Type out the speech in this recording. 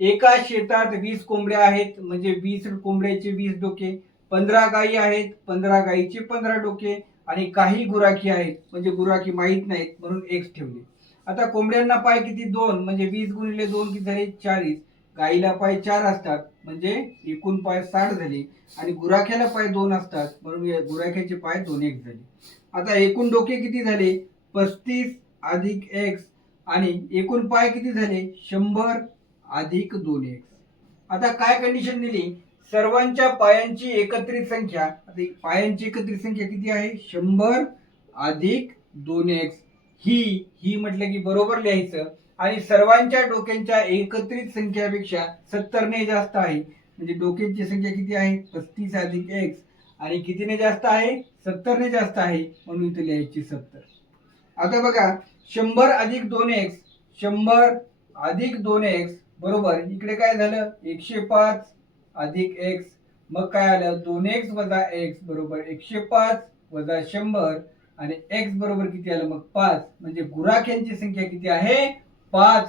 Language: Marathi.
एका शेतात 20 कोंबड्या आहेत, म्हणजे 20 कोंबड्याचे 20 डोके. 15 गायी आहेत, 15 गायीचे 15 डोके. आणि काही गुराखी आहेत, म्हणजे गुराखी माहीत नाहीत म्हणून एक्स ठेवले. आता कोंबड्यांना पाय किती? 2, म्हणजे 20 गुणिले 2 किती झाले? 40. गाईला पाय 4 असतात, म्हणजे एकूण पाय 60 झाले. आणि गुराख्याला पाय 2 असतात, म्हणून गुराख्याचे पाय 2 एक्स झाले. आता एकूण डोके किती झाले? 35 अधिक एक्स. आणि एकूण पाय किती झाले? 100 अधिक 2x. आता काय कंडिशन दिली? सर्वांच्या पायांची एकत्रित संख्या. आता पायांची एकत्रित संख्या किती आहे? 100 अधिक 2x. ही म्हटलं की बरोबर लिहायचं. आणि सर्वांच्या डोक्यांच्या एकत्रित संख्यापेक्षा 70 ने जास्त आहे, म्हणजे डोक्यांची संख्या किती आहे? 35 अधिक एक्स. आणि कितीने जास्त आहे? 70 ने जास्त आहे, म्हणून इथे लिहायची 70. आता बघा, 100 अधिक 2x, 100 अधिक 2x बरोबर, इकडे काय झालं? 105 अधिक x. मग काय आलं? 2x वजा x बरोबर 105 वजा 100. आणि x बरोबर किती आलं? मग 5. म्हणजे गुराख्यांची संख्या किती आहे? 5.